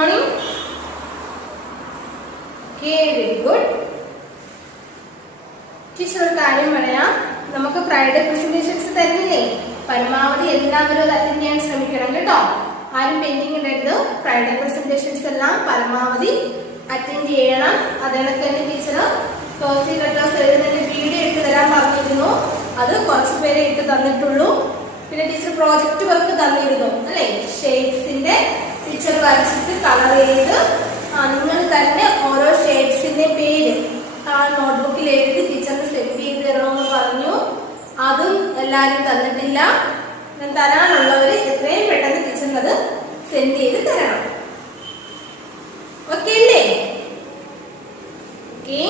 morning. Okay, very good. Teacher ഒരു കാര്യം പറയാം. നമുക്ക് ഫ്രൈഡേ പ്രസന്റേഷൻസ് തരുന്നില്ലേ? പരമാവധി എല്ലാവരും അത് അറ്റൻഡ് ചെയ്യാൻ ശ്രമിക്കണം കേട്ടോ. ആരും പെൻഡിങ് ഇടരുത്. ഫ്രൈഡേ പ്രസന്റേഷൻസ് എല്ലാം പരമാവധി അറ്റൻഡ് ചെയ്യണം. അതിനൊക്കെ തന്നെ ടീച്ചർ ക്ലോസി ലെറ്റേഴ്സ് എഴുതുന്നതിന്റെ വീഡിയോ ഇട്ട് തരാൻ പറഞ്ഞിരുന്നു. അത് കുറച്ച് പേരെ ഇട്ട് തന്നിട്ടുള്ളൂ. പിന്നെ ടീച്ചർ പ്രോജക്റ്റ് വർക്ക് തന്നിരുന്നു അല്ലേ? ഷെയ്ഡ്സിന്റെ പിക്ചർ വരച്ചിട്ട് കളർ ചെയ്ത് നിങ്ങൾ തന്നെ ഓരോ ഷെയ്ഡ്സിന്റെ പേര് ആ നോട്ട്ബുക്കിൽ എഴുതി ടീച്ചറിന് സെറ്റ് ചെയ്ത് തരണമെന്ന് പറഞ്ഞു. അതും എല്ലാവരും തന്നിട്ടില്ല. തരാനുള്ളവർ എത്രയും പെട്ടെന്ന് ടീച്ചറിന് അത് സെൻഡ് ചെയ്ത് തരണം. ഓക്കെ അല്ലേ? ഓക്കെ.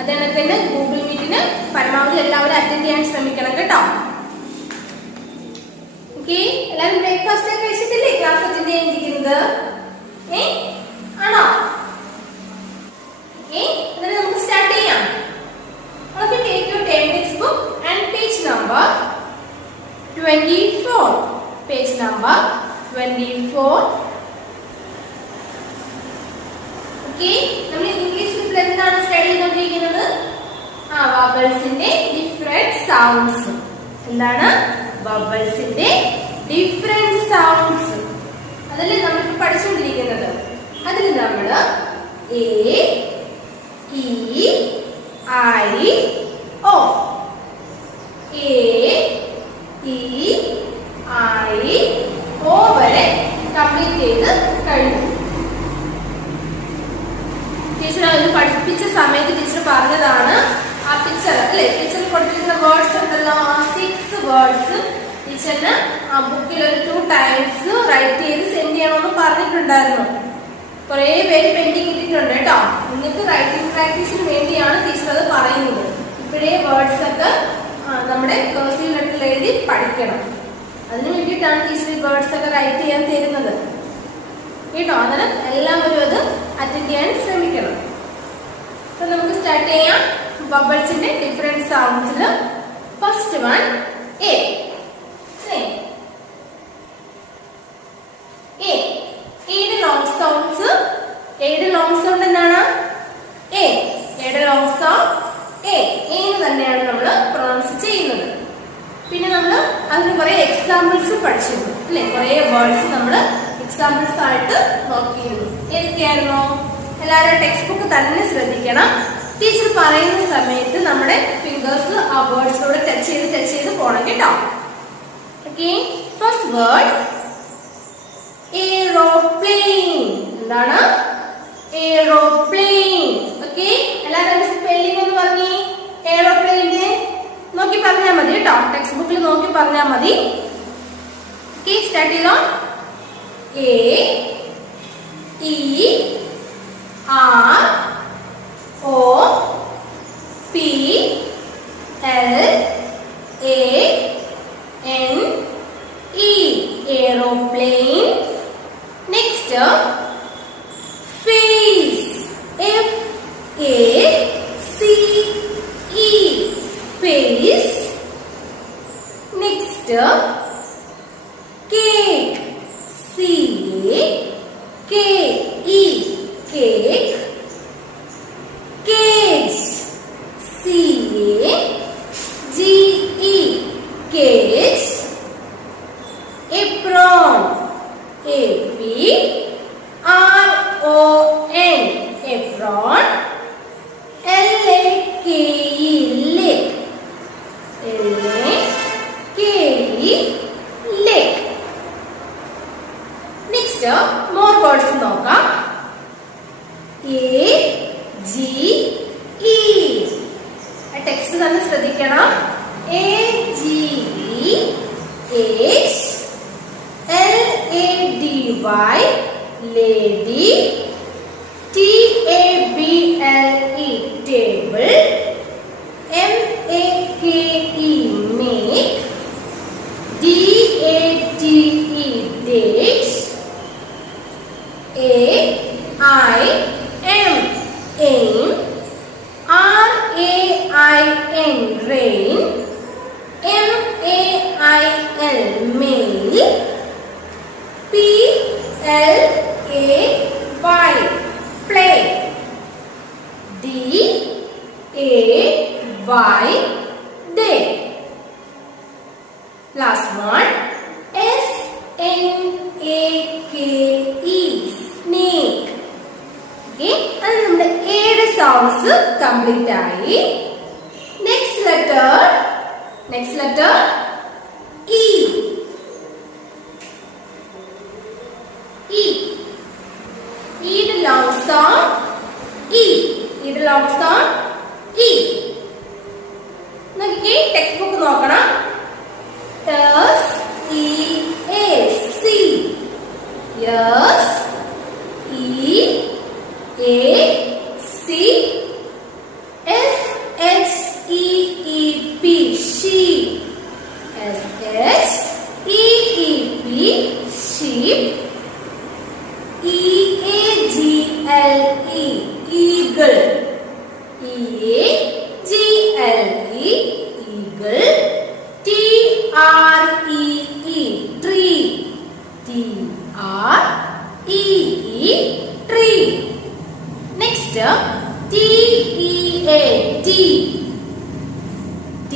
അതേപോലെ തന്നെ ഗൂഗിൾ മീറ്റിന് പരമാവധി എല്ലാവരും അറ്റൻഡ് ചെയ്യാൻ ശ്രമിക്കണം കേട്ടോ. ഓക്കെ. എല്ലാവരും ബ്രേക്ക്ഫാസ്റ്റ് ഒക്കെ കഴിച്ചിട്ടില്ലേ ക്ലാസ് അറ്റൻഡ് ചെയ്യാനിരിക്കുന്നത്? ആണോ? ഓക്കെ. എന്നിട്ട് നമുക്ക് സ്റ്റാർട്ട് ചെയ്യാം. Okay, take your text book and page number 24. Page number 24. Okay. നമ്മൾ ഇംഗ്ലീഷിൽ എന്താണ് സ്റ്റഡി ചെയ്തുകൊണ്ടിരിക്കുന്നത്? വവൽസിന്റെ ഡിഫറെന്റ് സൗണ്ട്സ്. എന്താണ്? വവൽസിന്റെ ഡിഫറെന്റ് സൗണ്ട്സ്. അതല്ലേ നമ്മൾ പഠിച്ചുകൊണ്ടിരിക്കുന്നത്. അതിൽ നമ്മൾ A, E, I, O. A, E, I, O വരെ കംപ്ലീറ്റ് ചെയ്ത് കഴിഞ്ഞു. ടീച്ചർ അത് പഠിപ്പിച്ച സമയത്ത് ടീച്ചർ പറഞ്ഞതാണ്. ആ പിക്ചർ അല്ലെ, ടീച്ചറിൽ കൊടുത്തിരിക്കുന്ന വേർഡ്സ് ഉണ്ടല്ലോ, ആ 6 വേർഡ്സ് ടീച്ചറിന് ആ ബുക്കിൽ ഒരു 2 times റൈറ്റ് ചെയ്ത് സെൻഡ് ചെയ്യണമെന്ന് പറഞ്ഞിട്ടുണ്ടായിരുന്നു. കുറെ പേര് പെൻഡിങ് ഇട്ടിട്ടുണ്ട് കേട്ടോ. നിങ്ങൾക്ക് റൈറ്റിംഗ് പ്രാക്ടീസിന് വേണ്ടിയാണ് ടീച്ചർ അത് പറയുന്നത്. ഇപ്പോഴേ വേർഡ്സ് ഒക്കെ നമ്മുടെ കർസീവ് ലെറ്ററിൽ എഴുതി പഠിക്കണം. അതിനു വേണ്ടിയിട്ടാണ് ടീച്ചർ ഈ വേർഡ്സ് ഒക്കെ റൈറ്റ് ചെയ്യാൻ തരുന്നത് കേട്ടോ. അതിന് എല്ലാവരും അത് അറ്റൻഡ് ചെയ്യാൻ ശ്രമിക്കണം. അപ്പൊ നമുക്ക് സ്റ്റാർട്ട് ചെയ്യാം. ബബിൾസിന്റെ ഡിഫറെന്റ് സൗണ്ട്സിൽ ഫസ്റ്റ് വൺ എ. എയുടെ ലോങ് സൗണ്ട്സ്. എയുടെ ലോങ് സൗണ്ട് എന്താണ്? എ. എയുടെ ലോങ് സൗണ്ട് എ. എന്ന് തന്നെയാണ് നമ്മൾ പ്രൊനൗൺസ് ചെയ്യുന്നത്. പിന്നെ നമ്മൾ അതിന് കുറെ എക്സാമ്പിൾസ് പഠിച്ചിരുന്നു അല്ലെ? കുറെ വേർഡ്സ് നമ്മൾ എക്സാമ്പിൾസ് ആയിട്ട് നോക്കിയിരുന്നു. ഏതൊക്കെയായിരുന്നു? എല്ലാവരും ടെക്സ്റ്റ് ബുക്ക് തന്നെ ശ്രദ്ധിക്കണം. ടീച്ചർ പറയുന്ന സമയത്ത് നമ്മുടെ ഫിംഗേഴ്സ് ആ വേർഡ്സിലൂടെ ടച്ച് ചെയ്ത് പോകണം കേട്ടോ. ഓക്കെ. First word aeroplane. എന്താണ്? എയ്റോപ്ലെയിൻ. ഓക്കെ. എല്ലാവരും സ്പെല്ലിംഗ് ഒന്ന് പറഞ്ഞേ. എയ്റോപ്ലെയിന്റെ നോക്കി പറഞ്ഞാൽ മതി കേട്ടോ. ടെക്സ്റ്റ് ബുക്കിൽ നോക്കി പറഞ്ഞാൽ മതി. ഓക്കെ, സ്റ്റാർട്ട് ചെയ്തോ. A, E, R, O, P, L, A, N, E. Aeroplane. Next face. F, A, C, E. Face. Next cake. C, A, K, E. Cake. Cage. C, A, G, E. Cage. Apron. A, P, R, O, N. Apron. L, A, K, E. Lake. L, A, K, E. Lake. Next, more words നോക്കാം. A, G, E. Text തന്നെ ശ്രദ്ധിക്കണം. A, G, E. H, L, A, D, Y. Lady. T, A, B, L, E. Table. M, A, K, E. Make. D, A, T, E. Date. A, I, M. Aim. R, A, I, N. Rain. M, A, I, L. Mail. P, L, A, sounds complete ആയി. Next letter E. Long sound E. Long sound E. നോക്കിക്കേ, text book നോക്കണം. S E A C. S E A C. S H E E P she. S H E E P sheep. E A G L E eagle. E A G L E eagle. T R E E tree. T R E E tree. Next T E A tea. T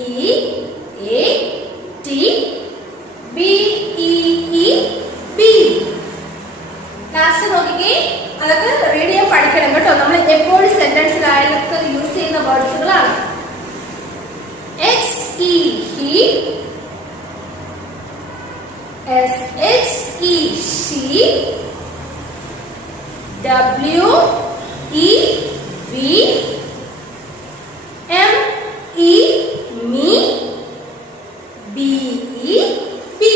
E A tea. B E E bee. Last നോക്കിക്കേ, അതൊക്കെ read ചെയ്യാൻ പഠിക്കണം കേട്ടോ. നമ്മൾ എപ്പോഴും സെന്റൻസിലായാലൊക്കെ use ചെയ്യുന്ന വേർഡ്സുകളാണ്. H E he. S H E she. W E we. M E me. B E be.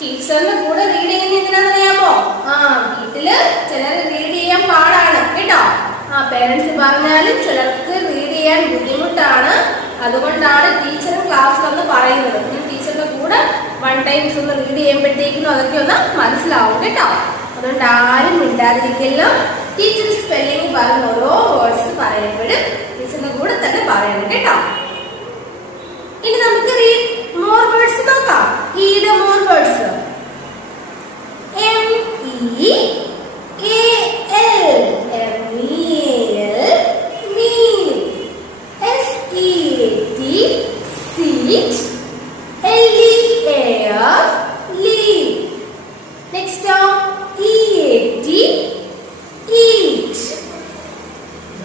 ടീച്ചറിന്റെ കൂടെ റീഡ് ചെയ്യുന്ന എന്തിനാണെന്ന് അറിയാമോ? വീട്ടില് ചിലർ റീഡ് ചെയ്യാൻ പാടാണ് കേട്ടോ. പേരൻസ് പറഞ്ഞാലും ചിലർക്ക് റീഡ് ചെയ്യാൻ ബുദ്ധിമുട്ടാണ്. അതുകൊണ്ടാണ് ടീച്ചറും ക്ലാസ്സിലൊന്ന് പറയുന്നത്. ടീച്ചറിന്റെ കൂടെ 1 ടൈംസ് ഒന്ന് റീഡ് ചെയ്യുമ്പോഴത്തേക്കും അതൊക്കെ ഒന്ന് മനസ്സിലാവും കേട്ടോ. അതുകൊണ്ട് ആരും മിണ്ടാതിരിക്കില്ല. ടീച്ചർ സ്പെല്ലിംഗ് പറഞ്ഞ ഓരോ വേർഡ്സ് പറയുമ്പോഴും ടീച്ചറിന്റെ കൂടെ തന്നെ പറയണം കേട്ടോ. ഇനി നമുക്ക് മോർ വേർഡ്സ് നോക്കാം. ഈയുടെ more words. M E A L. M E A L meal. S E T seat. L E A leave. Next E A T eat.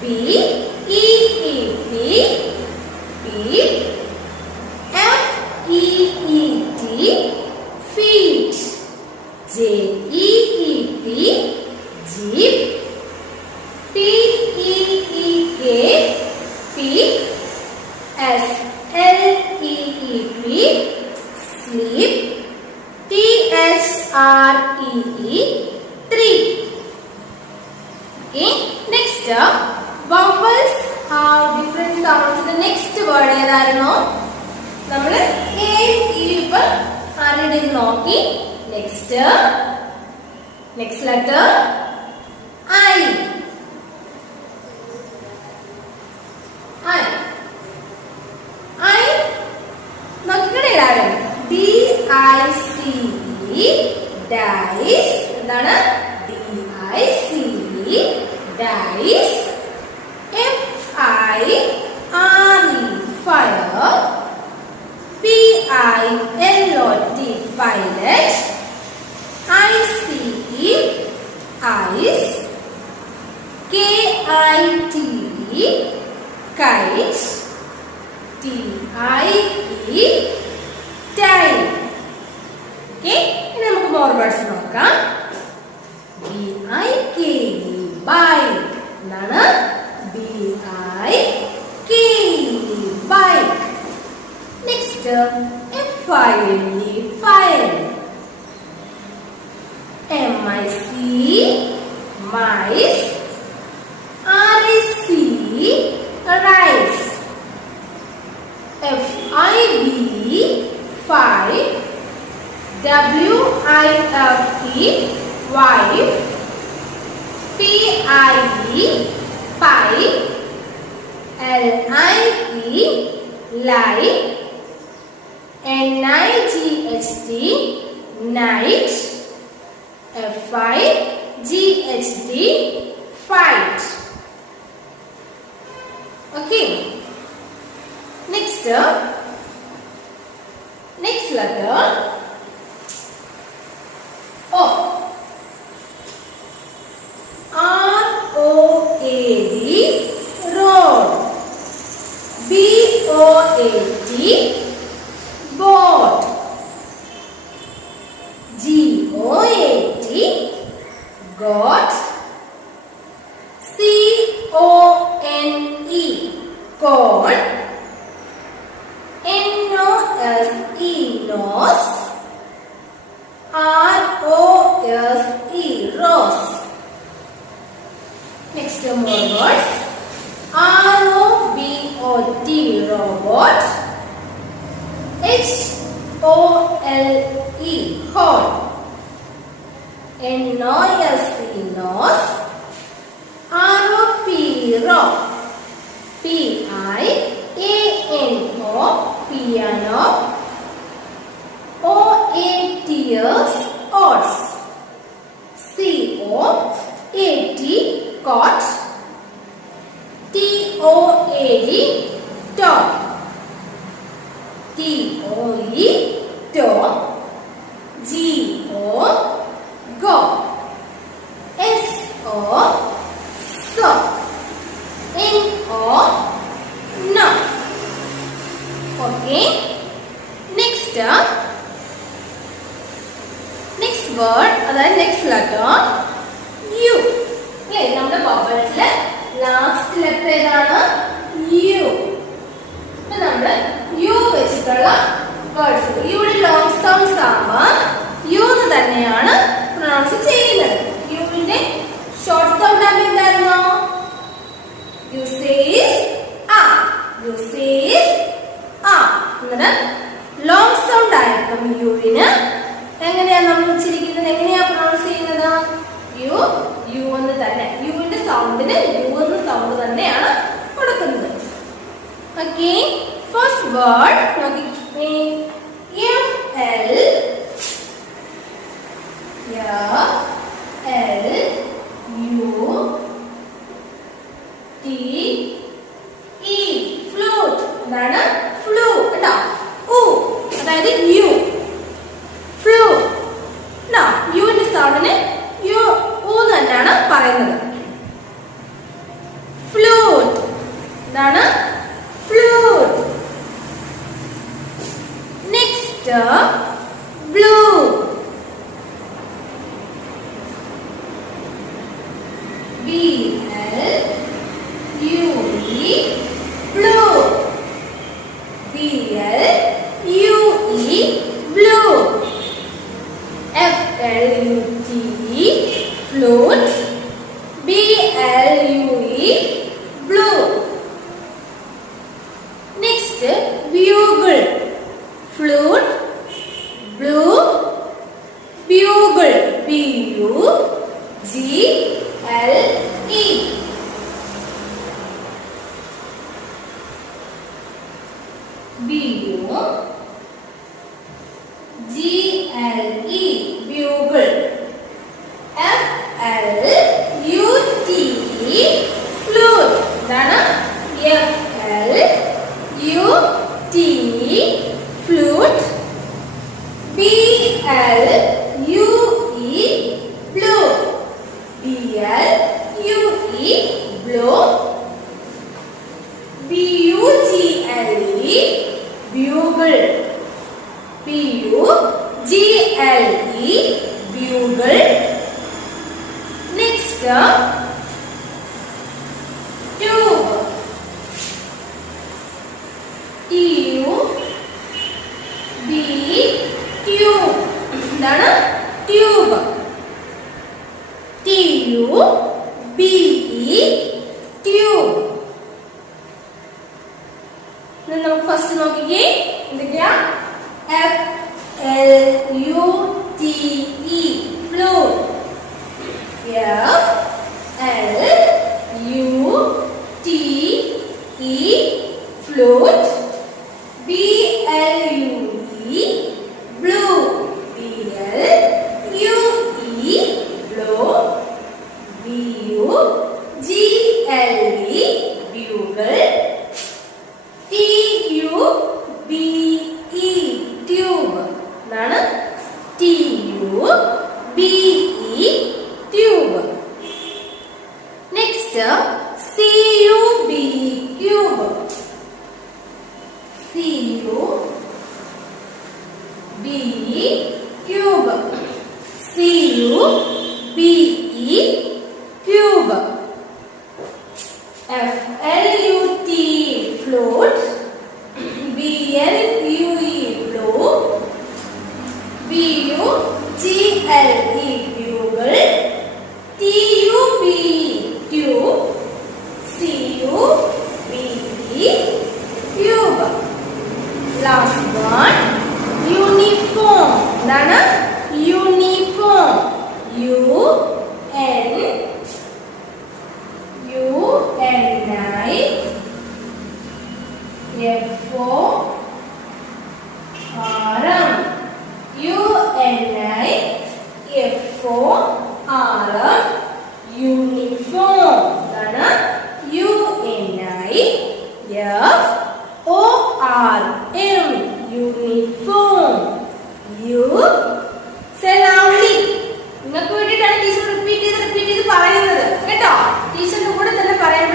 B E E P pee. E E T feet. J E E P jeep. P E E K peak. S L E E P sleep. T H R E E tree. Okay, next vowels have different sounds. The next word ഏതായിരുന്നു? നമ്മള് read നോക്കി. Next letter I. നോക്കിക്കണേ എല്ലാവരും. D I C dice. എന്താണ്? D I C dice. F I R E fire. P-I-L-O-T pilot. I-C-E ice. K-I-T-E kite. T-I-E time. Okay, ഇനി നമുക്ക് more words നോക്കാം. B-I-K-E bike. എന്താണ്? B-I-K-E bike. Next, F-I-L-E file. M-I-C mice. R-I-C rice. F-I-V five. W-I-F-E wife. P-I-E pipe. L-I-E light. N-I-G-H-T night. F-I-G-H-T fight. Okay. Next letter O. R cone. N-O-S-E, nose. R-O-S-E, rose. Next more words. R-O-B-O-T, robot. H-O-L-E, hole. N-O-S-E, nose. R-O-P, row. P-I-A-N-O, piano. O-A-T-S, oats. C-O-A-T, cot. T-O-A-D, top. T-O-E, toe. G-O, go. S-O, so. N-O, no. Okay. Next word, അതായത് next letter, U. അല്ലേ, നമ്മുടെ ബബിൾസിലെ last letter ഏതാണ്? U. ഇപ്പൊ നമ്മൾ U വെച്ചിട്ടുള്ള words, യുടെ long sounds ആകുമ്പോൾ U എന്ന് തന്നെയാണ് പ്രൊനൗൺസ് ചെയ്യുന്നത്. യുവിന്റെ ഷോർട്ട് സൗണ്ട് ആകുമ്പോൾ എന്തായിരുന്നു? You says a. You says a. അങ്ങനെ ലോങ് സൗണ്ട് ആയപ്പോൾ യുവിന് എങ്ങനെയാണ് നമ്മൾ ഉച്ചരിക്കുന്നത്, എങ്ങനെയാ പ്രൊനൗൺസ് ചെയ്യുന്നത്? യു യു എന്ന് തന്നെ, യുവിന്റെ സൗണ്ടിന് യു എന്ന സൗണ്ട് തന്നെയാണ് കൊടുക്കുന്നത്. ഓക്കെ, ഫസ്റ്റ് വേർഡ് നോക്കിക്കേ. F-L, F-L-U-T-E, flute. എന്താണ്? ഫ്ലൂ കേട്ടോ. ഉ അതായത് യു, ഫ്ലൂ. യുവിന്റെ സൗണ്ടിന് യു ഊ തന്നെയാണ് പറയുന്നത്. ഫ്ലൂട്ട്. എന്താണ്? Flute. Next blue. B-L-U-E, blue. B-L-U-E, blue. F-L-U-T-E, flute. B-L-U-E, blue. Next, bugle. Flute, blue, bugle. B-U-G-L-E. B-U-G-L-E, bugle. F-L-U-T-E, flute. എന്താണ്? F-L-U-T-E, flute. B-L-U-E, blue. B-L-U-E, blue. B-U-G-L-E, bugle. B-U-G-L-E, bugle. Next, tube. T-U-B, tube. എന്താണ്? Tube. T-U-B-E, tube. നമുക്ക് first നോക്കിക്കേ, എന്തൊക്കെയാ? F-L-U-T-E, flute. F-L-U-T-E, flute. B-L-U-E, blue. B-L-U-E, blue. B-U-G-L-E, bugle. T-U-B-E, tube. എന്താണ്? T-U-B-E, tube. Next, C-U-B-E, cube. C-U-B-E, cube. C-U-B-E, cube. F-L-U-T,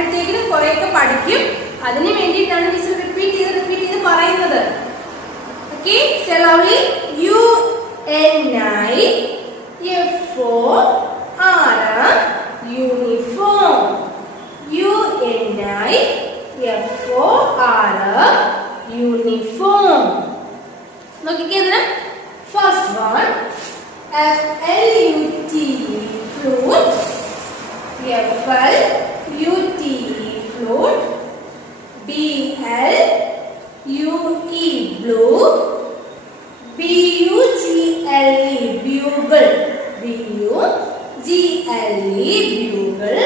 പറയുമ്പോഴത്തേക്കിനും കുറെയൊക്കെ പഠിക്കും. അതിന് വേണ്ടിയിട്ടാണ് teacher repeat ചെയ്ത് പറയുന്നത്. Okay, slowly UNIFOR uniform. UNIFOR uniform. നോക്കിക്കേ ഇതിന്. First one FLUTE flute. FLUTE flute. BLUE blue. BUGLE bugle. BUGLE bugle.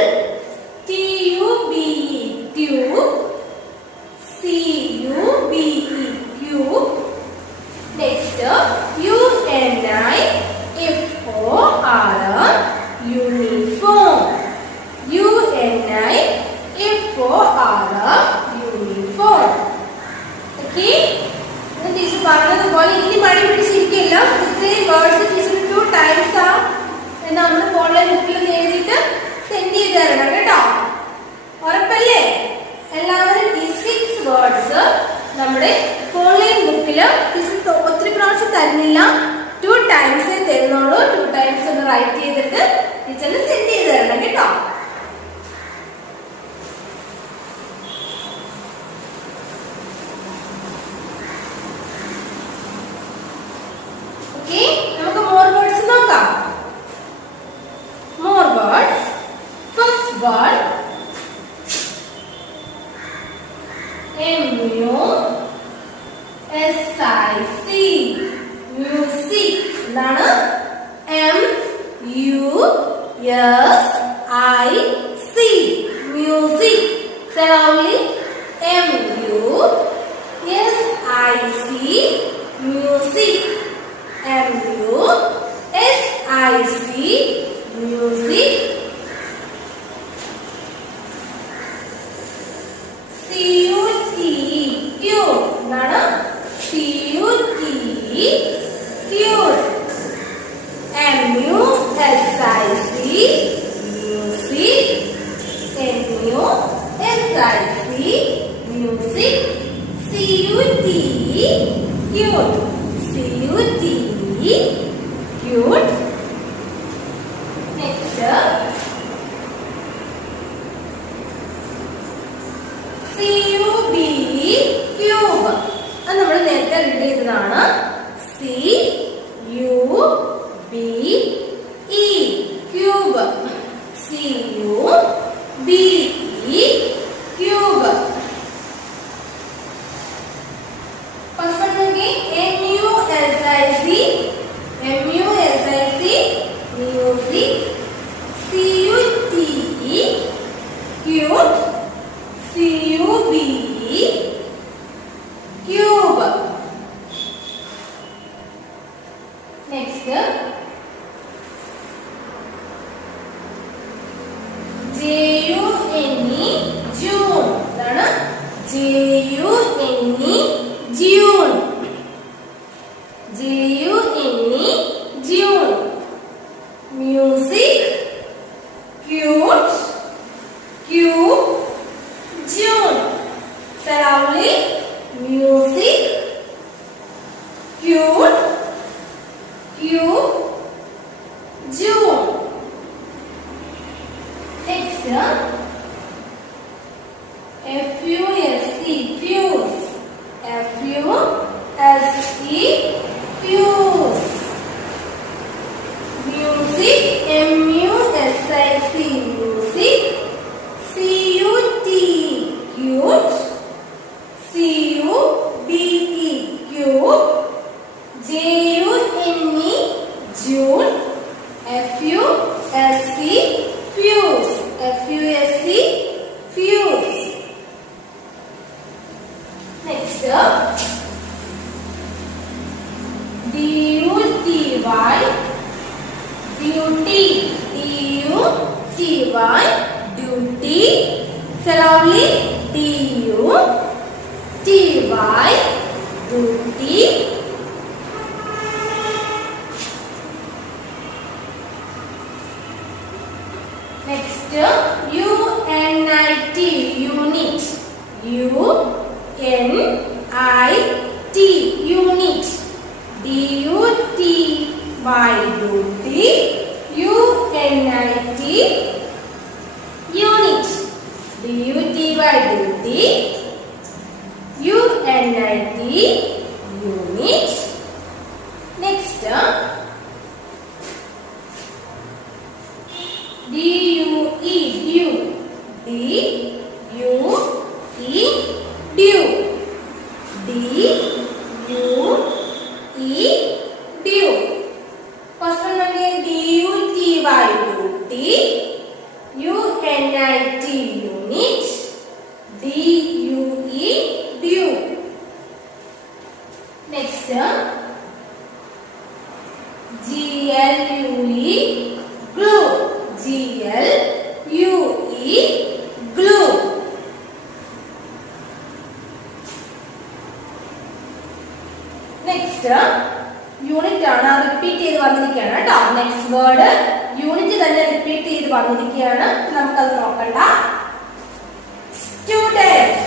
TUBE tube. CUBE cube. Next UNIFOR uniform. UNIFOR uniform. Okay, teacher പറഞ്ഞതുപോലെ ഇനി മടി പിടിച്ചിരിക്കില്ല. ഇത്രയും words teacher 2 times നമ്മൾ online ബുക്കിൽ എഴുതിയിട്ട് send ചെയ്ത് തരണം കേട്ടോ. ഉറപ്പല്ലേ? എല്ലാവരും ഈ 6 വേർഡ്സ് നമ്മുടെ ഓൺലൈൻ ബുക്കിൽ ടീച്ചർ ഒത്തിരി പ്രാവശ്യം തരുന്നില്ല, 2 times തരുന്നുള്ളൂ. 2 times ഒന്ന് റൈറ്റ് ചെയ്തിട്ട് ടീച്ചറിന് സെൻഡ് ചെയ്ത് തരണം കേട്ടോ. ഓക്കെ, നമുക്ക് മോർ വേർഡ്സ് നോക്കാം. More words. First word MUSIC music. എന്താണ്? MUSIC music. Slowly MUSIC music. MUSIC music. CUTE cute. എന്താണ്? CUTE cute. MUSIC music. MUSIC music. CUTE cute. CUTE cute. Next CUBE cube. അത് നമ്മൾ നേരത്തെ read ചെയ്തതാണ്. CUBE cube. CUBE cube. First one നോക്കി. MUSIC music. CUTE cute. CUBE cube. Next JUNE June. എന്താണ്? JUNE June. JUNE June. Music cute. Cube June. Surroundly music cute. Cube June. Next FUSE fuse. FUSE fuse. Music. MUSIC music. CUTE cute. CUBE cube. JUNE June. FUSE fuse. FUSE fuse. Next DUTY duty. DUTY duty. Say loudly. DUTY duty. Next UNIFOR unit. UNIT unit. DUTY duty. UNIT unit. DUTY duty. UNIT unit. Next, DUE due. DUE due. DUE due. First one again, DUTY duty. UNIT unit. DUE due. Next, GLUE glue. GLUE glue. Next, unit ആണ് repeat ചെയ്ത് വന്നിരിക്കുകയാണ് കേട്ടോ. Next word unit തന്നെ repeat ചെയ്ത് വന്നിരിക്കുകയാണ്. നമുക്കത് നോക്കണ്ട. Student.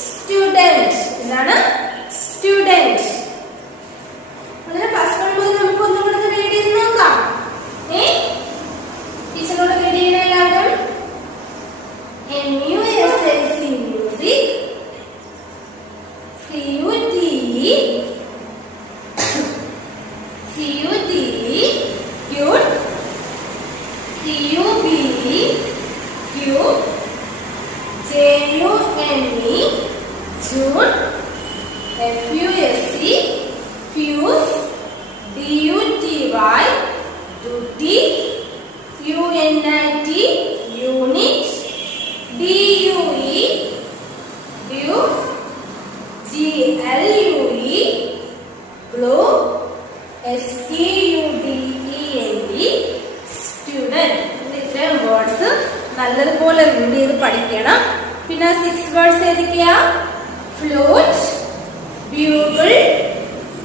Student. ഇതാണ് സ്റ്റുഡന്റ്. അതിന് ഫസ്റ്റ് വൺ മുതൽ നമുക്ക് ഒന്നുകൂടെ റീഡ് ചെയ്ത് നോക്കാം. ടീച്ചറോട് റീഡ് ചെയ്യണ എല്ലാവരും. MUSIC music. CUTE cute. CUBE cute. JUNE June. FUSE fuse. DUTY duty. UNIT unit. DUE due. GLUE glue. STUDENT student. ഇത്രയും വേർഡ്സ് നല്ലതുപോലെ റീഡ് ചെയ്ത് പഠിക്കണം. പിന്നെ 6 വേർഡ്സ് ഏതൊക്കെയാ? Flute, bugle,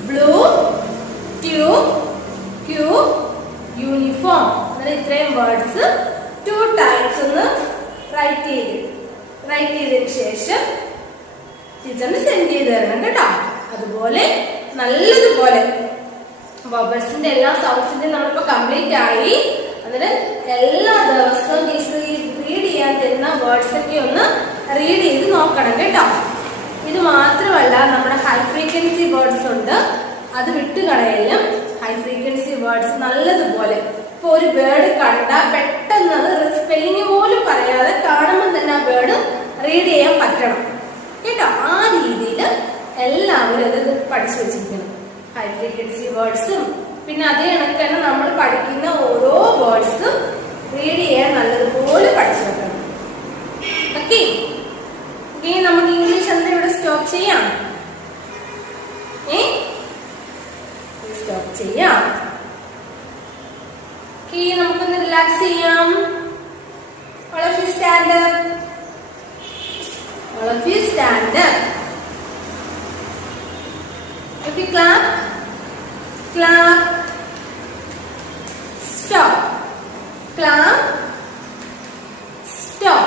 blue, tube, cube, uniform. അങ്ങനെ ഇത്രയും വേർഡ്സ് 2 times ഒന്ന് right ചെയ്തതിന് ശേഷം ടീച്ചറിന് സെൻഡ് ചെയ്ത് തരണം കേട്ടോ. അതുപോലെ നല്ലതുപോലെ വവൽസിന്റെ എല്ലാ സൗണ്ട്സിന്റെ നമ്മളിപ്പോ കംപ്ലീറ്റ് ആയി. അതിന് എല്ലാ ദിവസവും ടീച്ചർ റീഡ് ചെയ്യാൻ തരുന്ന വേർഡ്സ് ഒക്കെ ഒന്ന് റീഡ് ചെയ്ത് നോക്കണം കേട്ടോ. ഇത് മാത്രമല്ല, നമ്മുടെ ഹൈ ഫ്രീക്വൻസി വേർഡ്സ് ഉണ്ട്, അത് വിട്ടുകളയലും. ഹൈ ഫ്രീക്വൻസി വേർഡ്സ് നല്ലതുപോലെ ഇപ്പൊ ഒരു വേർഡ് കണ്ടാൽ പെട്ടെന്ന് അത് സ്പെല്ലിംഗ് പോലും പറയാതെ കാണുമ്പോൾ തന്നെ ആ വേർഡ് റീഡ് ചെയ്യാൻ പറ്റണം കേട്ടോ. ആ രീതിയിൽ എല്ലാവരും അത് പഠിച്ചു വെച്ചിരിക്കണം. ഹൈ ഫ്രീക്വൻസി വേർഡ്സും പിന്നെ അതേ കണക്ക് തന്നെ നമ്മൾ പഠിക്കുന്ന ഓരോ വേർഡ്സും റീഡ് ചെയ്യാൻ നല്ലതുപോലെ പഠിച്ചു വെക്കണം. ഓക്കെ, നമുക്ക് ഇംഗ്ലീഷ് എന്താ ഇവിടെ സ്റ്റോപ്പ് ചെയ്യാം. സ്റ്റോപ്പ് ചെയ്യാം. നമുക്കൊന്ന് റിലാക്സ് ചെയ്യാം. All of you stand up. All of you stand up. If you clap, clap. Stop. Clap. Stop.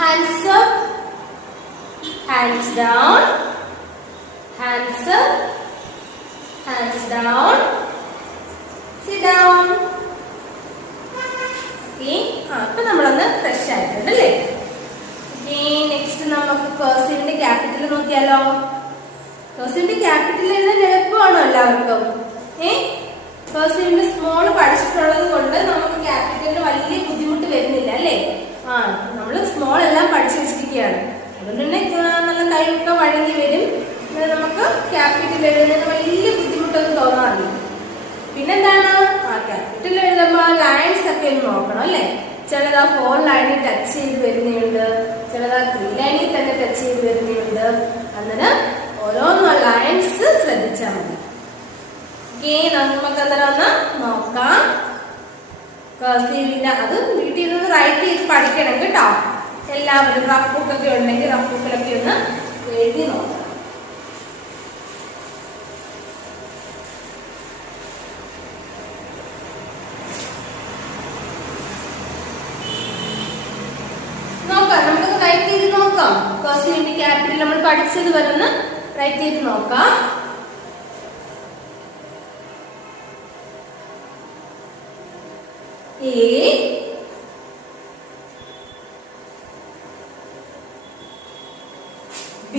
Hands up. Hands down. Hands up. Hands down. Sit down. അപ്പൊ നമ്മളൊന്ന് fresh ആയിട്ടുണ്ടല്ലേ. Next നമുക്ക് കർസീവിന്റെ capital നോക്കിയാലോ. കർസീവിന്റെ capital എഴുതാൻ എളുപ്പമാണോ എല്ലാവർക്കും? കർസീവിന്റെ small പഠിച്ചിട്ടുള്ളത് കൊണ്ട് നമുക്ക് ക്യാപിറ്റലിന് വലിയ ബുദ്ധിമുട്ട് വരുന്നില്ല അല്ലേ. നമ്മള് സ്മോൾ എല്ലാം പഠിച്ചു വെച്ചിരിക്കുകയാണ്. അതുകൊണ്ട് തന്നെ നല്ല കൈയൊക്കെ വഴങ്ങി വരും. നമുക്ക് ക്യാപിറ്റൽ എഴുതുന്നതിന് വലിയ ബുദ്ധിമുട്ടൊന്നും തോന്നാറില്ല. പിന്നെന്താണ്, ക്യാപിറ്റൽ എഴുതുമ്പോൾ ലൈൻസ് ഒക്കെ ഒന്ന് നോക്കണം അല്ലേ. ചിലത് ആ 4 ലൈനിൽ ടച്ച് ചെയ്ത് വരുന്നുണ്ട്, ചിലത് ആ 3 ലൈനിൽ തന്നെ ടച്ച് ചെയ്ത് വരുന്നുണ്ട്. അങ്ങനെ ഓരോന്നോ ലൈൻസ് ശ്രദ്ധിച്ചാൽ മതി. നമുക്ക് അന്നേരം ഒന്ന് നോക്കാം. കർസീവിന്റെ അത് വീട്ടിൽ നിന്ന് റൈറ്റ് ചെയ്ത് പഠിക്കണം കേട്ടോ. എല്ലാവരും റഫ് ബുക്കൊക്കെ ഉണ്ടെങ്കിൽ റഫ് ബുക്കിലൊക്കെ ഒന്ന് എഴുതി നോക്കാം. നമുക്ക് റൈറ്റ് ചെയ്ത് നോക്കാം. കർസീവ് ക്യാപിറ്റൽ നമ്മൾ പഠിച്ചത് വരുന്ന റൈറ്റ് ചെയ്ത് നോക്കാം. A B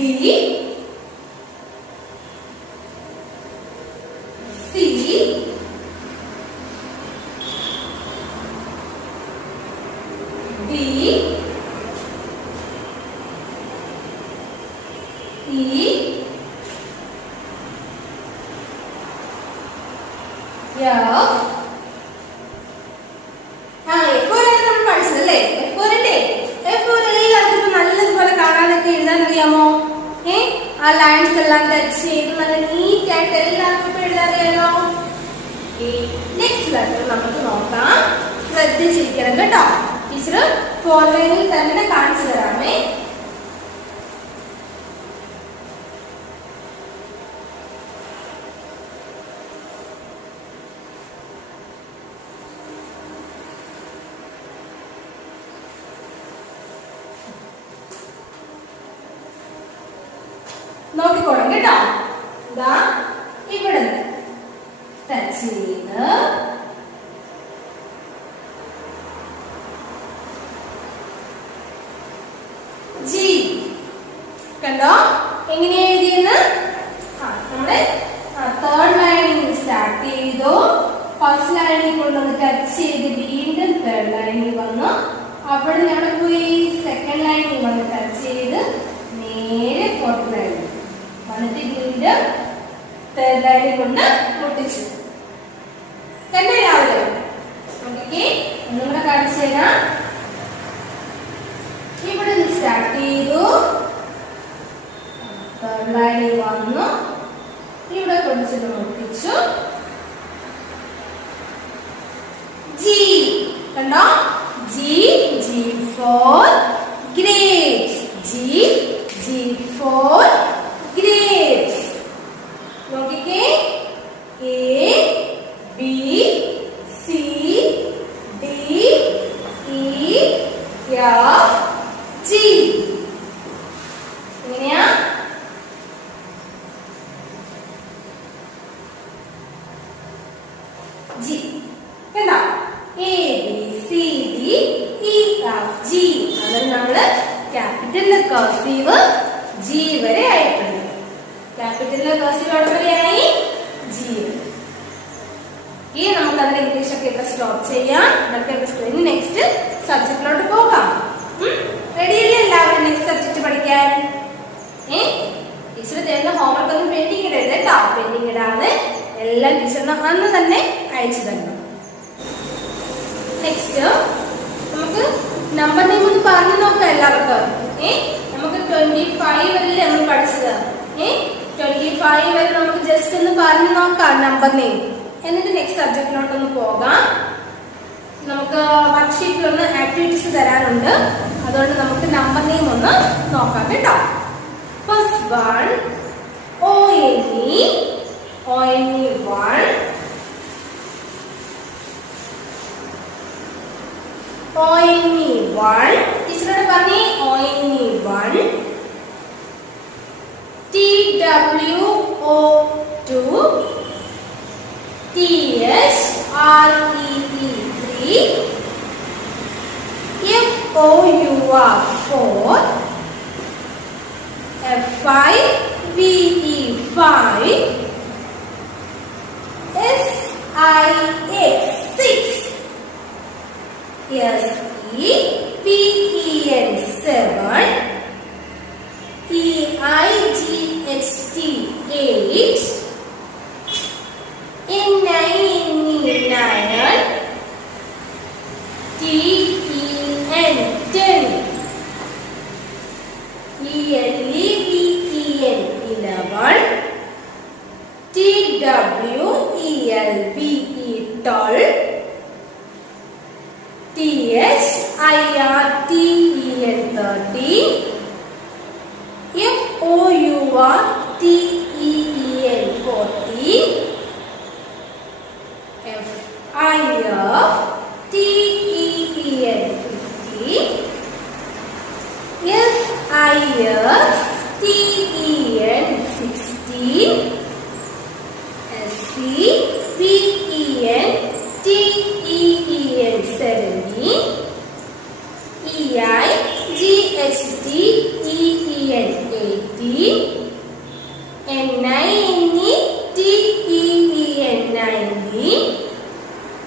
C D E F ആ ലൈൻസ് എല്ലാം ടച്ച് ചെയ്ത് നല്ല നീറ്റ് ആയിട്ട് എല്ലാവർക്കും എഴുതാറിയാലോ. നെക്സ്റ്റ് ലെറ്റർ നമുക്ക് നോക്കാം. ശ്രദ്ധിച്ചിരിക്കണം കേട്ടോ. ടീച്ചർ ഫോർലൈനിൽ തന്നെ കാണിച്ചു തരാമേ. നോക്കിക്കോളും കേട്ടോ. ഇതാ ഇവിടെ ടച്ച് ചെയ്ത് ജി കണ്ടോ എങ്ങനെയാ എഴുതിയെന്ന്. നമ്മുടെ തേർഡ് ലൈനിൽ സ്റ്റാർട്ട് ചെയ്തു. ഫസ്റ്റ് ലൈനിൽ കൊണ്ടുവന്ന് ടച്ച് ചെയ്ത് വീണ്ടും തേർഡ് ലൈനിൽ വന്നു. അവിടെ നമ്മൾ പോയി സെക്കൻഡ് ലൈനിൽ വന്ന് ടച്ച് ചെയ്ത് നേരെ ഫോർത്ത് ലൈനിൽ വന്നിട്ട് വീണ്ടും തേർഡ് ലൈനിൽ കൊണ്ട് മുട്ടിച്ചു. കണ്ടേ രാവിലെ നോക്കിക്കേ. ഒന്നും കൂടെ കാണിച്ചു തരാം. ഇവിടെ നിന്ന് സ്റ്റാർട്ട് ചെയ്തു. തേർഡ് ലൈനിൽ വന്നു. ഇവിടെ കൊണ്ടിട്ട് മുട്ടിച്ചു. ജി കണ്ടോ. G G for grapes. G G for grapes. നോക്കിക്കേ. A B C D E F G. എങ്ങനെയാ? G കണ്ടോ. A B C D E F G. അതിൽ നമ്മള് ക്യാപിറ്റൽ കർസീവ് G വരെ ആയിട്ടുണ്ട്. ക്യാപിറ്റലിലെ കർസീവ് വരെയായി G. ഈ നമുക്ക് അതിന്റെ ഇംഗ്ലീഷ് ഒക്കെ ഇവിടെ സ്റ്റോപ്പ് ചെയ്യാം. ഇതൊക്കെ നെക്സ്റ്റ് സബ്ജക്റ്റിലോട്ട് പോകാം. റെഡിയല്ലേ എല്ലാവരും നെക്സ്റ്റ് സബ്ജക്ട് പഠിക്കാൻ? ടീച്ചർ തരുന്ന ഹോംവർക്ക് ഒന്നും പെൻഡിങ് ഇടരുത് കേട്ടോ. പെൻഡിങ് ഇടാതെ എല്ലാം ടീച്ചറിന് അന്ന് തന്നെ അയച്ചു തരണം. നെക്സ്റ്റ് നമുക്ക് നമ്പർ നെയിം ഒന്ന് പറഞ്ഞു നോക്കാം എല്ലാവർക്കും. നമുക്ക് 25 വരെയല്ലേ നമ്മൾ പഠിച്ചത്. 25 വരെ നമുക്ക് ജസ്റ്റ് ഒന്ന് പറഞ്ഞു നോക്കാം നമ്പർ നെയിം. എന്നിട്ട് നെക്സ്റ്റ് സബ്ജക്റ്റിലോട്ടൊന്ന് പോകാം. നമുക്ക് വർക്ക്ഷീറ്റിലൊന്ന് ആക്ടിവിറ്റീസ് തരാനുണ്ട്. അതുകൊണ്ട് നമുക്ക് നമ്പർ നെയിം ഒന്ന് നോക്കാം കേട്ടോ. First one ONE 1 ONE 1. ടീച്ചറോട് പറഞ്ഞേ ONE 1. TWO 2. THREE 3. FOUR 4. FIVE 5. SIX 6. SEPEN 7. EIGHT 8. NINE 9. TEN 10. ELEVEN 11. TWELVE 12. THIRTEN 13. FOUR F-O-R-T-E-E-N 14. F-I-F-T-E-E-N 15. S-I-S-T-E-N 16. S-C-V-E-N-T-E-E-N 17. E-I-G-H-T-E-E-N 18. N-I-N-E-T-E-E-N 19.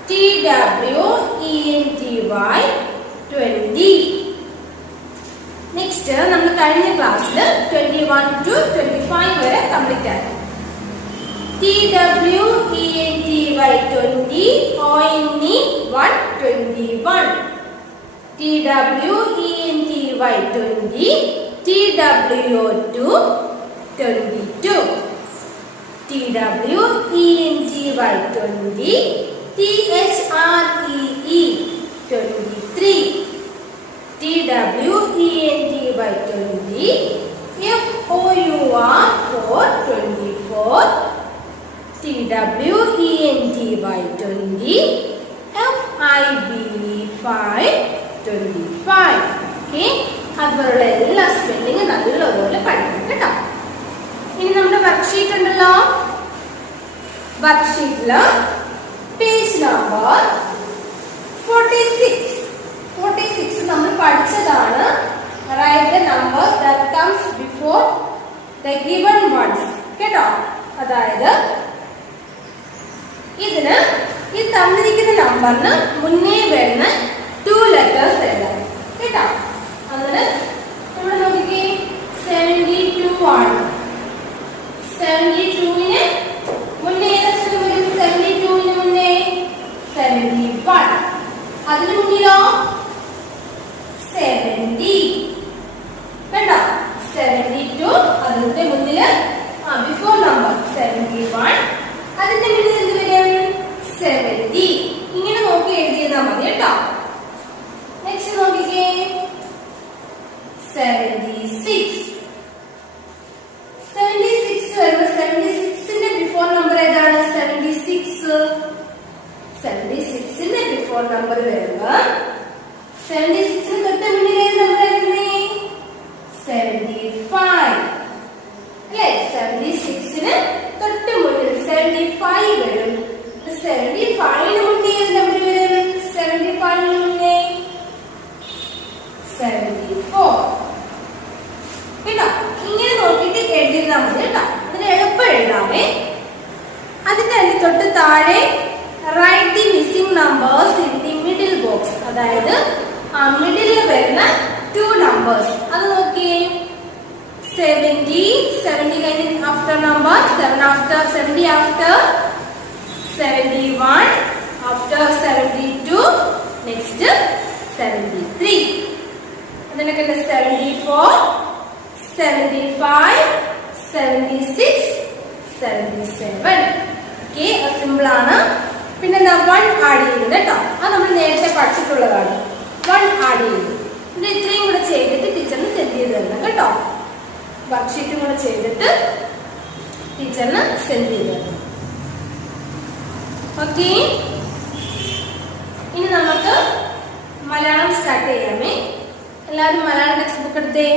T-W-E-N-T-Y 20. Next, നമ്മൾ കഴിഞ്ഞ ക്ലാസ്സിൽ 21 to 25 വരെ കംപ്ലീറ്റ് ആയി. T-W-E-N-T-Y 20, O-N-E 1 21. T-W-E-N-T-Y 20, T-W-O-2 22. T-W-E-N-T-Y 20, T-H-R-E-E 23. T-W-E-N-T-Y 20, F-O-U-R 4 24. T-W-E-N-T-Y 20, F-I-B-E 5 25. Okay, അതുപോലുള്ള എല്ലാ spelling നല്ലപോലെ പഠിക്കണം കേട്ടോ. ഇനി നമ്മുടെ വർക്ക്ഷീറ്റ് ഉണ്ടല്ലോ. വർക്ക്ഷീറ്റില് പേജ് നമ്പർ 46 നമ്മൾ പഠിച്ചതാണ്. Write the numbers that comes before the given ones കേട്ടോ. അതായത് ഇതിന് ഈ തന്നിരിക്കുന്ന നമ്പറിന് മുന്നേ വരുന്ന 2 letters എഴുതാം കേട്ടോ. അതിന് ഇവിടെ നോക്കിക്കേ 72 ആണ്. 72ന് മുന്നേ ഏതക്ഷരം വരും? 72ന് മുന്നേ 71. അതിന് മുന്നിലോ 70 കേട്ടോ. 72 അതിന്റെ മുന്നില് ബിഫോർ നമ്പർ 71. അതിന്റെ മുന്നിൽ എന്ത് വരും? 70. ഇങ്ങനെ നോക്കി എഴുതിയതാ മതി കേട്ടോ. നെക്സ്റ്റ് നോക്കിക്കേ 76. 76 വരുമ്പോൾ 76ന്റെ ബിഫോർ നമ്പർ ഏതാണ്? 76. 76ന്റെ ബിഫോർ നമ്പർ വരുമ്പോ 76ന് തൊട്ട് മുന്നിൽ ഏത് നമ്പർ ആയിരുന്നേ? 75 അല്ലേ? 76ന് തൊട്ട് മുന്നിൽ 75 വരും. 75ന് മുന്നേ ഏത് നമ്പർ വരും? 75ന് മുന്നേ 74 കേട്ടോ. ഇങ്ങനെ നോക്കിയിട്ട് എഴുതിയിരുന്നാൽ മതി കേട്ടോ. അതിന് എളുപ്പം എഴുതാമേ. അതിന്റെ തൊട്ട് താഴെ write the missing numbers in the middle box. അതായത് ആ മിഡിലിൽ വരുന്ന 2 numbers. അത് നോക്കിയേ 70 കഴിഞ്ഞ് after number 7 after 70 after 71 after 72 next 73. അതിനൊക്കെ 74 75 76 77. ഓക്കെ, സിമ്പിൾ ആണ്. പിന്നെ 1 ആഡ് ചെയ്യുന്നത് കേട്ടോ. അത് നമ്മൾ നേരത്തെ പഠിച്ചിട്ടുള്ളതാണ്. 1 ആഡ് ചെയ്തു. ഇത് ഇത്രയും കൂടെ ചെയ്തിട്ട് ടീച്ചറിന് സെൻഡ് ചെയ്ത് തരണം കേട്ടോ. വർക്ക്ഷീറ്റും കൂടെ ചെയ്തിട്ട് ടീച്ചറിന് സെൻഡ് ചെയ്ത് തരണം. ഓക്കെ, ഇനി നമുക്ക് മലയാളം സ്റ്റാർട്ട് ചെയ്യാമേ. എല്ലാവരും മലയാളം ടെക്സ്റ്റ് ബുക്ക് എടുത്തേ.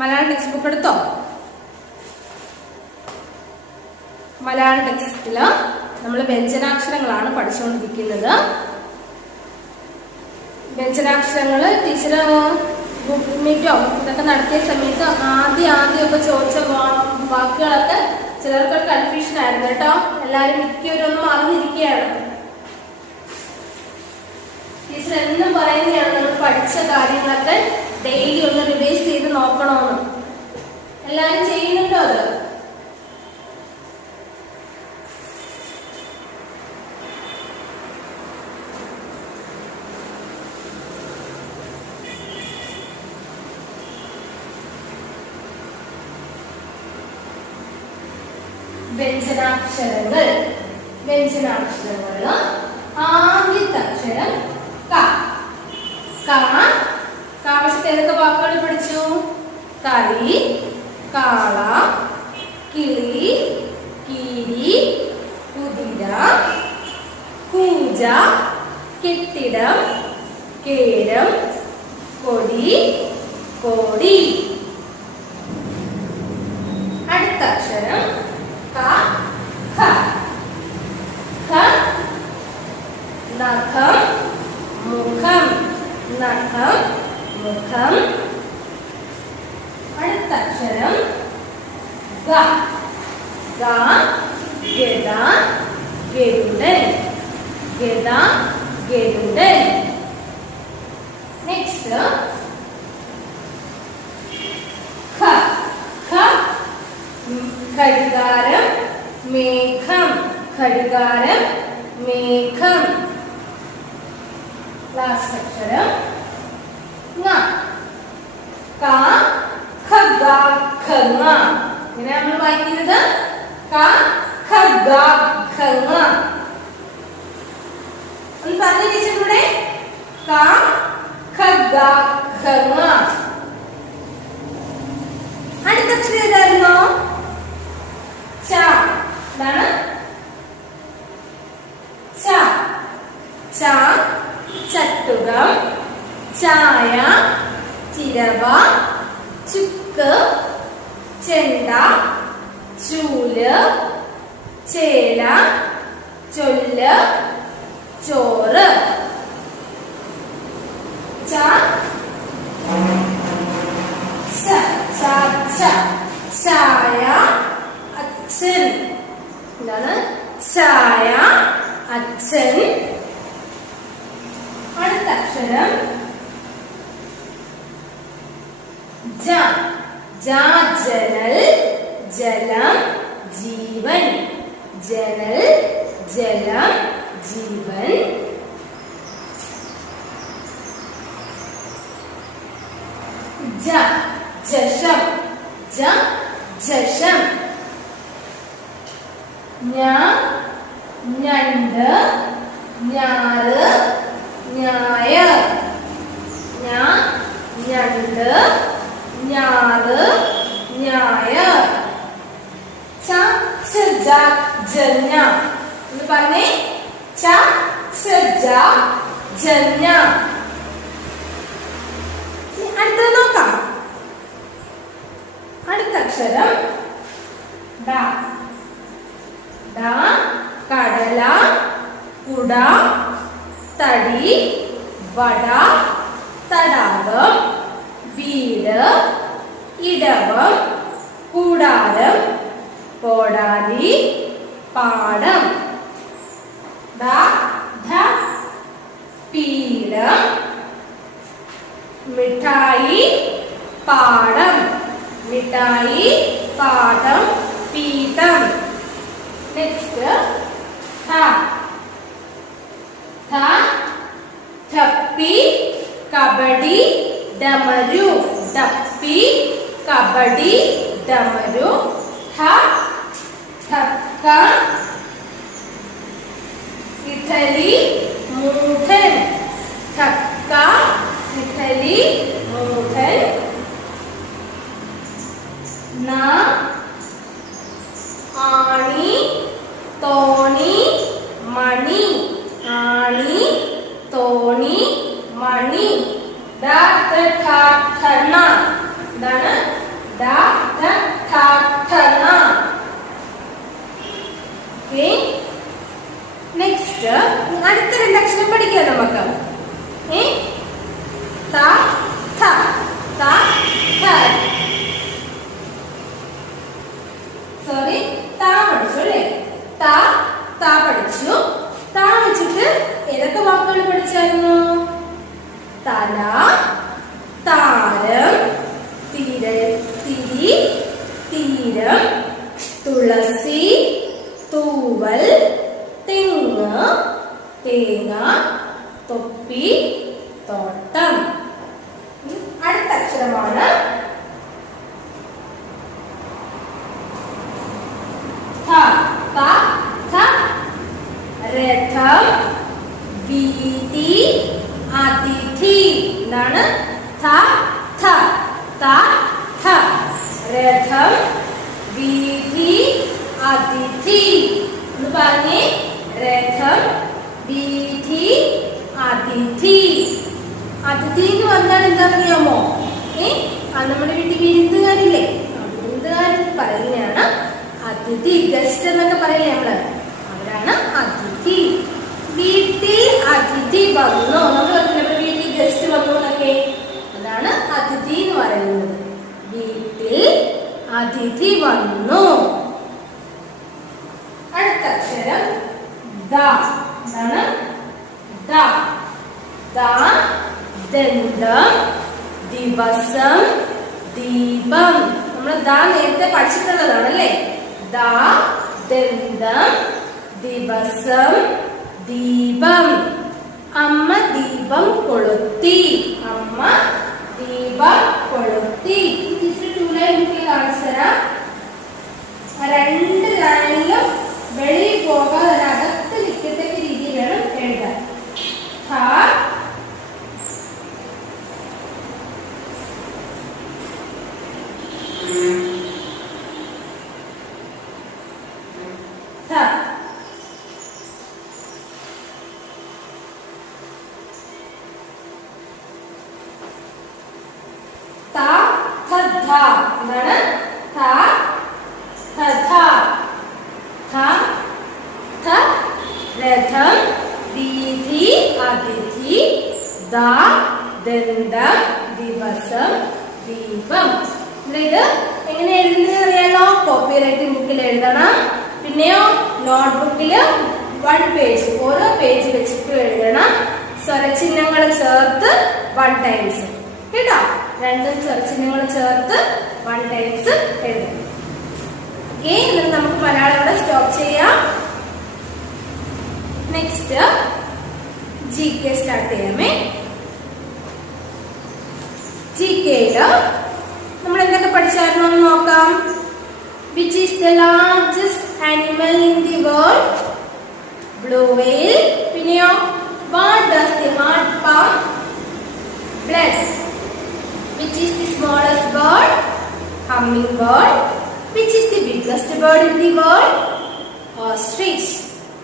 മലയാളം ടെക്സ്റ്റ് ബുക്ക് എടുത്തോ? മലയാളം ടെക്സ്റ്റില് നമ്മൾ വ്യഞ്ജനാക്ഷരങ്ങളാണ് പഠിച്ചുകൊണ്ടിരിക്കുന്നത്. വ്യഞ്ജനാക്ഷരങ്ങൾ ടീച്ചർ ഗൂഗിൾ മീറ്റോ ഇതൊക്കെ നടത്തിയ സമയത്ത് ആദ്യമൊക്കെ ചോദിച്ച വാക്കുകളൊക്കെ ചിലർക്കൊരു കൺഫ്യൂഷൻ ആയിരുന്നു കേട്ടോ. എല്ലാവരും മിക്കവരൊന്നും അറിഞ്ഞിരിക്കുകയാണ്. ടീച്ചർ എന്നും പറയുന്നതാണ് നമ്മൾ പഠിച്ച കാര്യങ്ങളൊക്കെ ഡെയിലി ഒന്ന് റിവൈസ് ചെയ്ത് നോക്കണമെന്ന്. എല്ലാവരും ചെയ്യുന്നുണ്ടോ അത്? വ്യഞ്ജനാക്ഷരങ്ങൾ. വ്യഞ്ജനാക്ഷരങ്ങളില് ആദ്യത്തെ അക്ഷരം ക. ക വശത്ത് ഏതൊക്കെ വാക്കുകൾ പഠിച്ചു? കറി, കാള, കിളി, കീരി, കുതിര, പൂജ, കെട്ടിടം, കേരം, കൊടി, കോടി. അടുത്ത അക്ഷരം ക, ഖ. ഖ, നഖം, മുഖം, നഖം, മുഖം. അടുത്ത അക്ഷരം ഗ. ഗ, ഗദ, ഗരുഡൻ, ഗദ, ഗരുഡൻ. നെക്സ്റ്റ് ഖ. ഖ, ഘടികാരം, മേഘം, ഘടികാരം, മേഘം. ലാസ്റ്റ് അക്ഷരം ങ. ക, ഖ, ഗ, ഘ, ങ. ഇങ്ങനെ നമ്മൾ വായിക്കുന്നത് ക, ഖ, ഗ, ഘ, ങ. ഒന്ന് പറഞ്ഞു ടീച്ചറിലൂടെ ക, ഖ, ഗ, ഘ, ങ. അടുത്ത അക്ഷരം ഏതായിരുന്നു? ച. എന്താണ്? ച. ച, ചട്ടുകം, ചായ, ചിരവ, ചുക്ക്, ചെണ്ട, ചൂല്, ചേല, ചൊല്ല്, ചോറ്. ച, ച, ച, ച. ചായ, അച്ഛൻ. എന്താണ്? ചായ, അച്ഛൻ. അടുത്ത അക്ഷരം ജ. ജ, ജനൽ, ജലം, ജീവൻ. ജനൽ, ജലം, ജീവൻ. ജ, ജഷം. ജ, ജഷം. ഞ, ഞണ്ട്, ഞാറ്, ഞായർ. ഞ, ഞണ്ട്, ഞാറ്, ഞായർ. ച, ഛ, ജ, ജഞ്ഞ. എന്ന് പറഞ്ഞേ ച, ഛ, ജ, ജഞ്ഞ. അടുത്തത് നോക്കാം. അടുത്ത അക്ഷരം ഡ. ഡ, കടല, കുട, തടി, വട, തടാകം, വീട്, ഇടവം, കൂടാരം, കോടാലി, പാടം. ഡ, ധ, പീഠം, മിഠായി, പാടം. മിഠായി, പാടം, പീഠം. നെക്സ്റ്റ് ഥ. ഥ, ഥപ്പി, കബഡി, ഡമരു. ഡപ്പി, കബഡി, ഡമരു. ഥ, ഥക്ക, ഇഡലി, മൂഢൻ. ഥക്ക, ഇഡലി, മൂഢൻ. ന, ആണി, തോണി, മണി. ആണി, തോണി, മണി. ഡ, ധ, ഠ, ഠ, ണ. എന്താണ്? ഡ, ധ, ഠ, ഠ, ണ. ഓക്കേ. നെക്സ്റ്റ് അടുത്ത രണ്ടക്ഷരം പഠിക്കാം നമുക്ക്. ത, ഥ. ത, ഥ. സോറി, ത പഠിച്ചു അല്ലേ? ത, ത പഠിച്ചു. ത വെച്ചിട്ട് ഏതൊക്കെ വാക്കുകൾ പഠിച്ചായിരുന്നു? തല, താരം, തിരി, തീരം, തുളസി, തൂവൽ, തെങ്ങ്, തേങ്ങ, തൊപ്പി, തോട്ടം. അടുത്ത അക്ഷരമാണ് ഥ. ത, ഥ. രഥം, വീതി, അതിഥി. എന്താണ്? ഥ, ഥ. ത, ഥ. രഥം വീഥി അതിഥി എന്ന് പറഞ്ഞേ. രഥം വീഥി അതിഥി. അതിഥി എന്ന് പറഞ്ഞാൽ എന്താ അറിയാമോ? നമ്മുടെ വീട്ടിൽ വിരുന്നുകാരില്ലേ, വിരുന്നുകാരൻ പറയുന്നതാണ് അതിഥി. ഗസ്റ്റ് എന്നൊക്കെ പറയില്ലേ നമ്മള്, അവരാണ് അതിഥി. വീട്ടിൽ അതിഥി വന്നു. നമ്മൾ നമ്മുടെ വീട്ടിൽ ഗസ്റ്റ് വന്നു എന്നൊക്കെ, അതാണ് അതിഥി എന്ന് പറയുന്നത്. വീട്ടിൽ അതിഥി വന്നു. അടുത്ത അക്ഷരം ദ. എന്താണ്? ദ. ദ ദന്തം ദിവസം ദീപം. നമ്മൾ ദ നേരത്തെ പഠിച്ചിട്ടുള്ളതാണ് അല്ലേ? ദ ദന്തം ദിവസം ദീപം. അമ്മ ദീപം കൊളുത്തി. അമ്മ ദീപം കൊളുത്തി. ടീച്ചർ 2 ലൈൻ ബുക്കിൽ കാണിച്ചു തരാം. 2 ലൈനിലും വെളിയിൽ പോകാതെ അകത്ത് നിൽക്കത്തക്ക രീതിയിൽ വേണം എഴുതാൻ. എന്താണ്? രഥം വീഥി അതിഥി ദ ദന്തം ദിവസം ദീപം. ഇത് എങ്ങനെ എഴുതുന്നത് അറിയാലോ? കോപ്പി റൈറ്റിംഗ് ബുക്കിൽ എഴുതണം. പിന്നെയോ നോട്ട്ബുക്കിൽ 1 പേജ്, ഓരോ പേജ് വെച്ചിട്ട് എഴുതണം. സ്വരചിഹ്നങ്ങൾ ചേർത്ത് 1 ടൈംസ് കേട്ടോ. 2 സ്വരചിഹ്നങ്ങൾ ചേർത്ത് 1 ടൈംസ് എഴുതണം. എന്നിട്ട് നമുക്ക് മലയാളം ഇവിടെ സ്റ്റോപ്പ് ചെയ്യാം. നെക്സ്റ്റ് GK സ്റ്റാർട്ട് ചെയ്യാമേ. GKയില് നമ്മൾ എന്തൊക്കെ പഠിച്ചായിരുന്നു എന്ന് നോക്കാം. Which is the largest animal in the world? Blue whale. പിന്നെയോ what does the heart pump? Blood. Which is the smallest bird? Hummingbird. Which is the biggest bird in the world? Ostrich.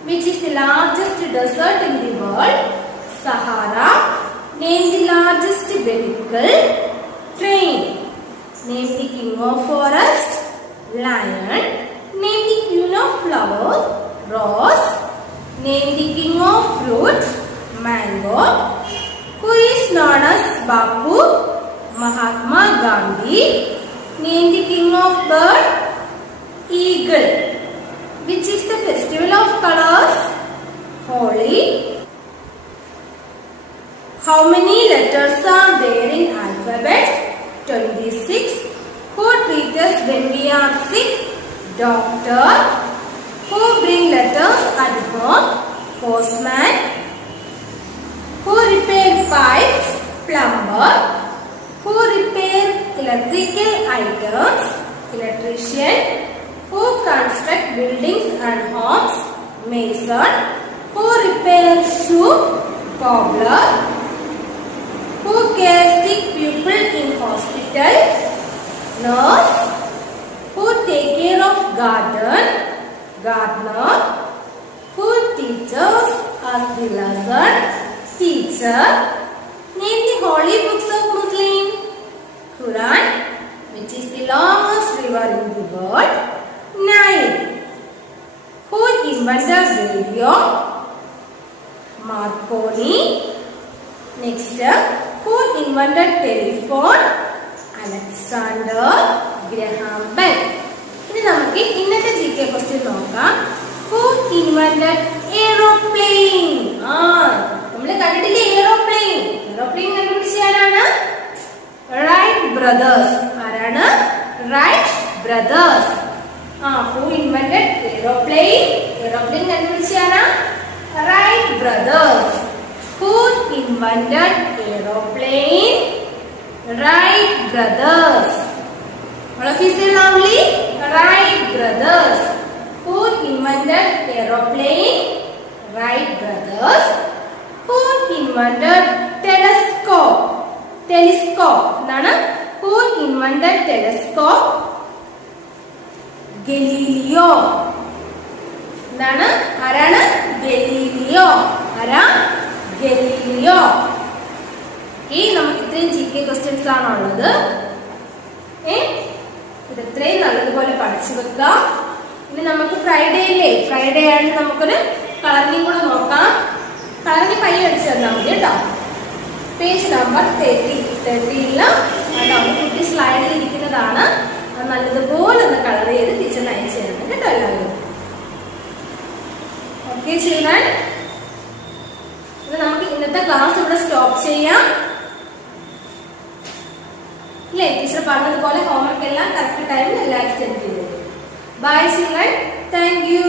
Which is the largest desert in the world? Sahara. Name the largest vehicle. Train. Name the king of forest. Lion. Name the queen of flowers. Rose. Name the king of fruit. Mango. Who is known as Bapu? Mahatma Gandhi. Name the king of bird. Eagle. Which is the festival of colors? Holi. How many letters are there in alphabet? 26. Who treats us when we are sick? Doctor. Who bring letters at home? Postman. Who repair pipes? Plumber. Who repair electrical items? Electrician. Who construct buildings and homes? Mason. Who repair shoe? Cobbler. Who cares sick people in hospital? Nurse. Who take care of garden? Gardener. Who teaches us the lesson? Teacher. Name the holy books of Muslim. Quran. Which is the longest river in the world? Nile. Who invented radio? Marconi. Next, who invented telephone? Alexander Graham Bell. ഇനി നമുക്ക് ഇന്നത്തെ GK question നോക്കാം. Who invented aeroplane? നമ്മൾ കണ്ടിട്ടില്ലേ aeroplane? Aeroplane കണ്ടുപിടിച്ചയാളാണ് Wright brothers. ആരാണ്? Wright brothers. Who invented aeroplane? Aeroplane കണ്ടുപിടിച്ചയാളാണ് Wright brothers. Who invented aeroplane? Wright brothers. All of you say loudly. Wright brothers. Who invented aeroplane? Wright brothers. Who invented telescope? Telescope. Who invented telescope? Galileo. എന്താണ്? ആരാണ്? Galileo. ആരാ? Galileo. നമുക്ക് ഇത്രയും GK questions ആണുള്ളത്. ഇത് ഇത്രയും നല്ലതുപോലെ പഠിച്ചു വെക്കുക. ഇനി നമുക്ക് ഫ്രൈഡേ ഇല്ലേ? ഫ്രൈഡേ ആയിട്ട് നമുക്കൊരു കളറിംഗ് കൂടെ നോക്കാം. കളറിംഗ് പയ്യെ അടിച്ചു തന്നാൽ മതി കേട്ടോ. പേജ് നമ്പർ 30 കുട്ടി സ്ലൈഡിൽ ഇരിക്കുന്നതാണ്. അത് നല്ലതുപോലെ ഒന്ന് കളർ ചെയ്ത് ടീച്ചറിന് അയച്ചു തരണം കേട്ടോ എല്ലാവരും. ഓക്കെ ചിൽഡ്രൻ, നമുക്ക് ഇന്നത്തെ ക്ലാസ് ഇവിടെ സ്റ്റോപ്പ് ചെയ്യാം. ഇല്ലേ? ടീച്ചർ പറഞ്ഞതുപോലെ ഹോംവർക്ക് എല്ലാം കറക്റ്റ് ടൈമിൽ എല്ലാവരും സെൻഡ് ചെയ്തു. Bye children, thank U.